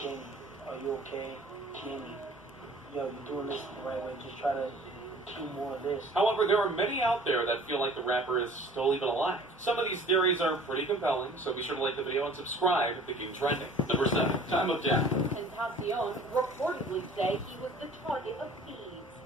Kenny, are you okay? Kenny, yo, you're doing this the right way. Just try to do more of this. However, there are many out there that feel like the rapper is still even alive. Some of these theories are pretty compelling, so be sure to like the video and subscribe to Keep Trending. Number 7, time of death. Xxxtentacion reportedly say he was the target of thieves.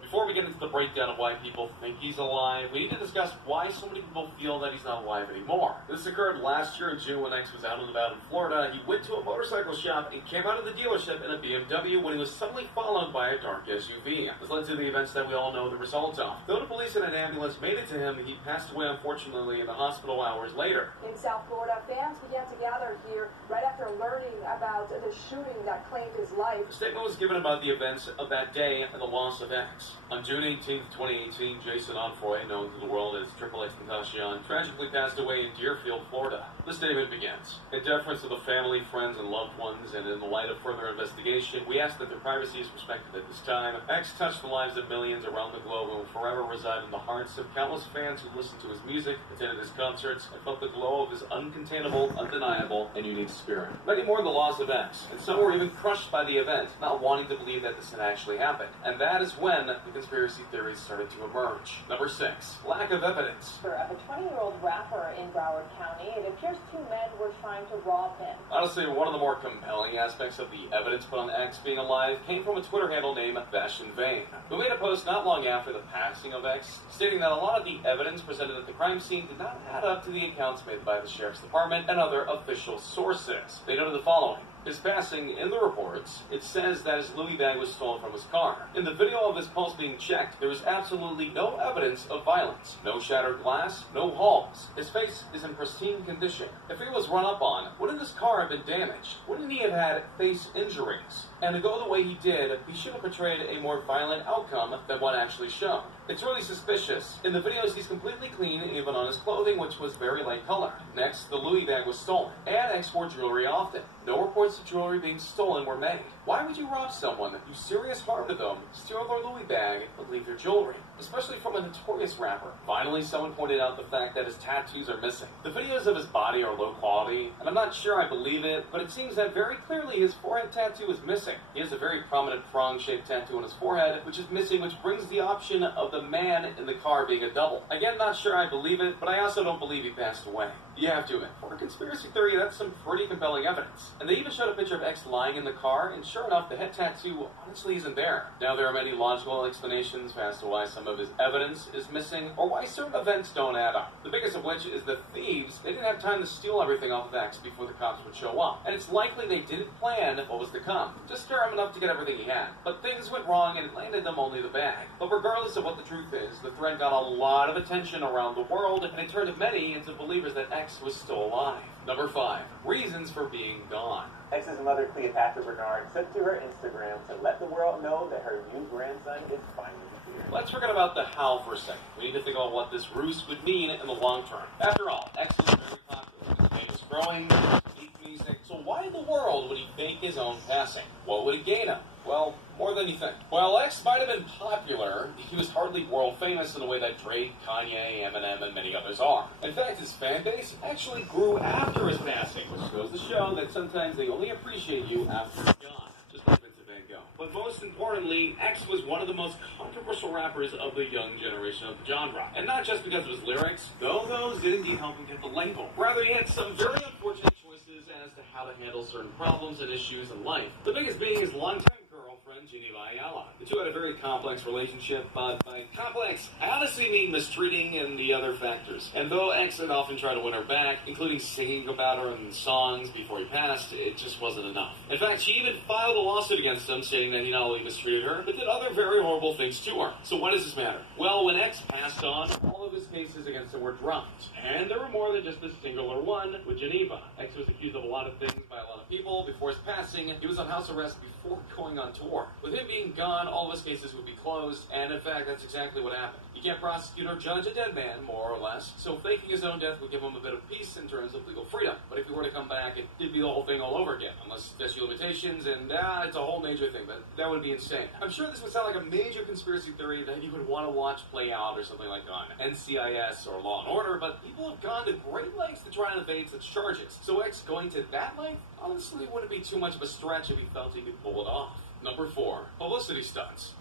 Before we get into the breakdown of why people think he's alive, we need to discuss why so many people feel that he's not alive anymore. This occurred last year in June when X was out and about in Florida. He went to a motorcycle shop and came out of the dealership in a BMW when he was suddenly followed by a dark SUV. This led to the events that we all know the results of. Though the police and an ambulance made it to him, he passed away unfortunately in the hospital hours later. In South Florida, fans began to gather here right after learning about the shooting that claimed his life. A statement was given about the events of that day and the loss of X. On June 18, 2018, Jason Onfroy, known to the world as Xxxtentacion, tragically passed away in Deerfield, Florida. The statement begins. In deference to the family, friends, and loved ones, and in the light of further investigation, we ask that their privacy is respected at this time. X touched the lives of millions around the globe and will forever reside in the hearts of countless fans who listened to his music, attended his concerts, and felt the glow of his uncontainable, undeniable, and unique spirit. Many mourned the loss of X, and some were even crushed by the event, not wanting to believe that this had actually happened. And that is when the conspiracy theories started to emerge. Number 6, lack of evidence. Of a 20-year-old rapper in Broward County, it appears 2 men were trying to rob him. Honestly, one of the more compelling aspects of the evidence put on X being alive came from a Twitter handle named Bastion Vane, who made a post not long after the passing of X, stating that a lot of the evidence presented at the crime scene did not add up to the accounts made by the sheriff's department and other official sources. They noted the following. His passing, in the reports, it says that his Louis bag was stolen from his car. In the video of his pulse being checked, there is absolutely no evidence of violence. No shattered glass, no holes. His face is in pristine condition. If he was run up on, wouldn't his car have been damaged? Wouldn't he have had face injuries? And to go the way he did, he should have portrayed a more violent outcome than what actually shown. It's really suspicious. In the videos, he's completely clean, even on his clothing, which was very light color. Next, the Louis bag was stolen, and X wore jewelry often. No reports of jewelry being stolen were made. Why would you rob someone, do serious harm to them, steal their Louis bag, but leave their jewelry? Especially from a notorious rapper. Finally, someone pointed out the fact that his tattoos are missing. The videos of his body are low quality, and I'm not sure I believe it, but it seems that very clearly his forehead tattoo is missing. He has a very prominent prong-shaped tattoo on his forehead, which is missing, which brings the option of the man in the car being a double. Again, not sure I believe it, but I also don't believe he passed away. You have to admit, for a conspiracy theory, that's some pretty compelling evidence. And they even showed a picture of X lying in the car, and sure enough, the head tattoo honestly isn't there. Now, there are many logical explanations as to why some of his evidence is missing, or why certain events don't add up. The biggest of which is the thieves. They didn't have time to steal everything off of X before the cops would show up. And it's likely they didn't plan what was to come. Just stir him enough to get everything he had. But things went wrong, and it landed them only the bag. But regardless of what the truth is, the thread got a lot of attention around the world, and it turned many into believers that X was still alive. Number 5, reasons for being gone. X's mother, Cleopatra Bernard, said to her Instagram to let the world know that her new grandson is finally here. Let's forget about the how for a second. We need to think about what this ruse would mean in the long term. After all, X is very popular. His fame is growing, speak music. So why in the world would he fake his own passing? What would it gain him? Well, more than you think. While X might have been popular, he was hardly world famous in the way that Drake, Kanye, Eminem, and many others are. In fact, his fan base actually grew after his passing, which goes to show that sometimes they only appreciate you after you're gone. Just like Vincent Van Gogh. But most importantly, X was one of the most controversial rappers of the young generation of the genre. And not just because of his lyrics, though those did indeed help him get the label. Rather, he had some very unfortunate choices as to how to handle certain problems and issues in life. The biggest being his longtime girlfriend, Geneva Ayala. The two had a very complex relationship, but by complex, I honestly mean mistreating and the other factors. And though X had often tried to win her back, including singing about her in songs before he passed, it just wasn't enough. In fact, she even filed a lawsuit against him, saying that he not only mistreated her, but did other very horrible things to her. So why does this matter? Well, when X passed on, all of his cases against him were dropped. And there were more than just a singular one with Geneva. X was accused of a lot of things by a lot of people. Before his passing, he was on house arrest before going on tour. With him being gone, all of his cases would be closed, and in fact, that's exactly what happened. He can't prosecute or judge a dead man, more or less, so faking his own death would give him a bit of peace in terms of legal freedom. But if he were to come back, it'd be the whole thing all over again, unless statute of limitations, and it's a whole major thing, but that would be insane. I'm sure this would sound like a major conspiracy theory that you would want to watch play out or something like on NCIS or Law & Order, but people have gone to great lengths to try and evade such charges. So X going to that length honestly wouldn't be too much of a stretch if he felt he could pull it off. Number 4, publicity stunts.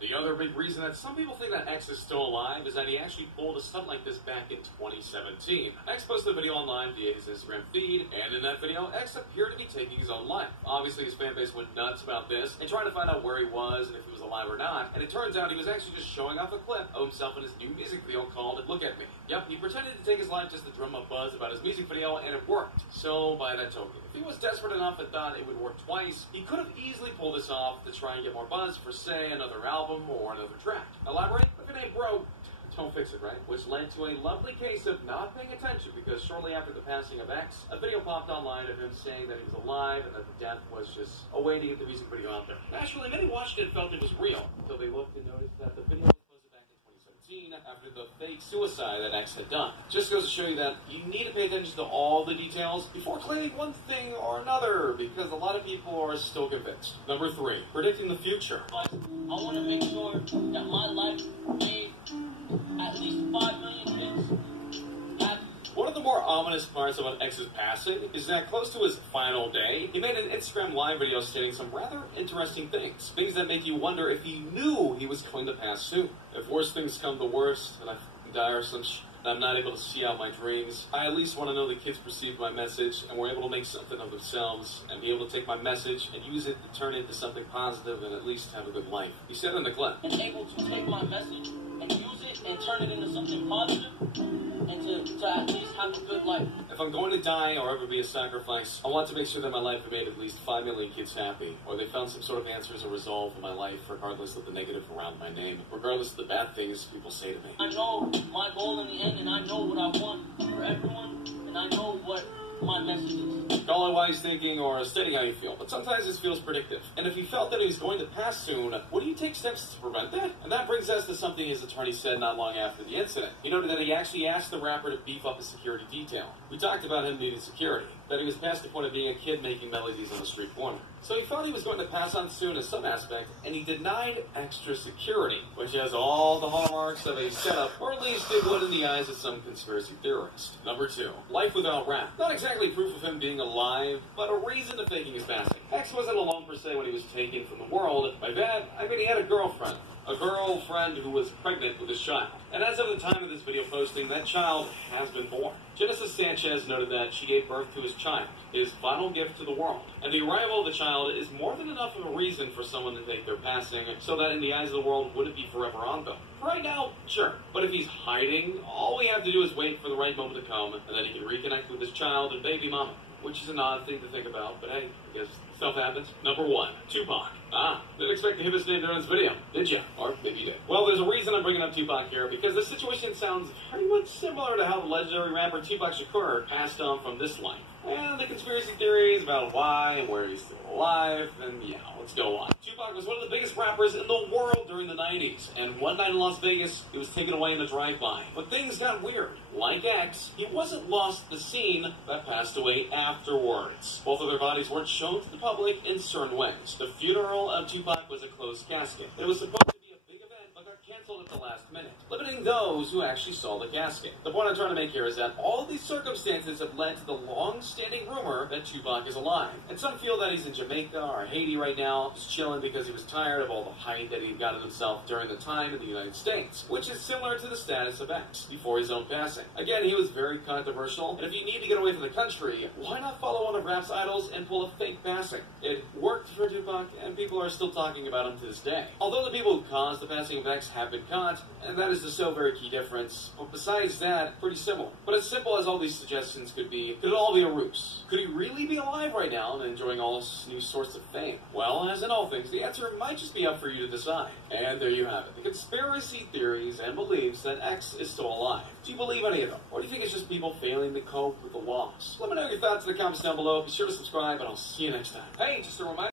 The other big reason that some people think that X is still alive is that he actually pulled a stunt like this back in 2017. X posted a video online via his Instagram feed, and in that video, X appeared to be taking his own life. Obviously, his fan base went nuts about this and trying to find out where he was and if he was alive or not, and it turns out he was actually just showing off a clip of himself in his new music video called Look At Me. Yep, he pretended to take his life just to drum up buzz about his music video, and it worked. So, by that token, if he was desperate enough and thought it would work twice, he could have easily pulled this off to try and get more buzz for, say, another album or another track. Elaborate? If it ain't broke, don't fix it, right? Which led to a lovely case of not paying attention, because shortly after the passing of X, a video popped online of him saying that he was alive and that the death was just a way to get the music video out there. Naturally, many watched it and felt it was real, until they looked and noticed that the video was posted back in 2017 after the fake suicide that X had done. Just goes to show you that you need to pay attention to all the details before claiming one thing or another, because a lot of people are still convinced. Number 3, predicting the future. I want to make sure that my life made at least 5 million kids happy. One of the more ominous parts about X's passing is that close to his final day, he made an Instagram live video stating some rather interesting things. Things that make you wonder if he knew he was going to pass soon. If worse things come to worst, and I die or some I'm not able to see out my dreams, I at least want to know the kids perceived my message and were able to make something of themselves and be able to take my message and use it to turn it into something positive and at least have a good life. He said in the clip, And able to take my message and use it and turn it into something positive and to at least have a good life. If I'm going to die or ever be a sacrifice, I want to make sure that my life made at least 5 million kids happy, or they found some sort of answers or resolve in my life, regardless of the negative around my name, regardless of the bad things people say to me. I know my goal in the end, and I know what I want for everyone, and I know what my message is. Call it wise thinking or stating how you feel, but sometimes this feels predictive. And if he felt that he was going to pass soon, would you take steps to prevent that? And that brings us to something his attorney said not long after the incident. He noted that he actually asked the rapper to beef up his security detail. We talked about him needing security, that he was past the point of being a kid making melodies on the street corner. So he thought he was going to pass on soon in some aspect, and he denied extra security, which has all the hallmarks of a setup, or at least it would in the eyes of some conspiracy theorists. Number 2, life without rap. Not exactly proof of him being alive, but a reason to faking his passing. X wasn't alone per se when he was taken from the world. By that, I mean he had a girlfriend who was pregnant with his child. And as of the time of this video posting, that child has been born. Genesis Sanchez noted that she gave birth to his child, his final gift to the world. And the arrival of the child is more than enough of a reason for someone to take their passing, so that in the eyes of the world, would it be forever on them? Right now, sure. But if he's hiding, all we have to do is wait for the right moment to come, and then he can reconnect with his child and baby mama. Which is an odd thing to think about, but hey, I guess stuff happens. Number 1, Tupac. Didn't expect to hear his name during this video, did ya? Or maybe you did. Well, there's a reason I'm bringing up Tupac here, because the situation sounds very much similar to how the legendary rapper Tupac Shakur passed on from this life. And the conspiracy theories about why and where he's still alive, and yeah, let's go on. Tupac was one of the biggest rappers in the world during the 90s, and one night in Las Vegas, he was taken away in a drive-by. But things got weird. Like X, he wasn't lost at the scene, but passed away afterwards. Both of their bodies weren't shown to the public in certain ways. The funeral of Tupac was a closed casket. It was supposed to be a big event, but got canceled at the last minute, limiting those who actually saw the casket. The point I'm trying to make here is that all of these circumstances have led to the long-standing rumor that Tupac is alive. And some feel that he's in Jamaica or Haiti right now, just chilling because he was tired of all the hype that he'd gotten himself during the time in the United States, which is similar to the status of X before his own passing. Again, he was very controversial, and if you need to get away from the country, why not follow one of rap's idols and pull a fake passing? It worked for Tupac, and people are still talking about him to this day. Although the people who caused the passing of X have been caught, and that is the so very key difference. But besides that, pretty similar. But as simple as all these suggestions could be, could it all be a ruse? Could he really be alive right now and enjoying all this new sorts of fame? Well, as in all things, the answer might just be up for you to decide. And there you have it. The conspiracy theories and beliefs that X is still alive. Do you believe any of them? Or do you think it's just people failing to cope with the loss? Let me know your thoughts in the comments down below. Be sure to subscribe, and I'll see you next time. Hey, just a reminder.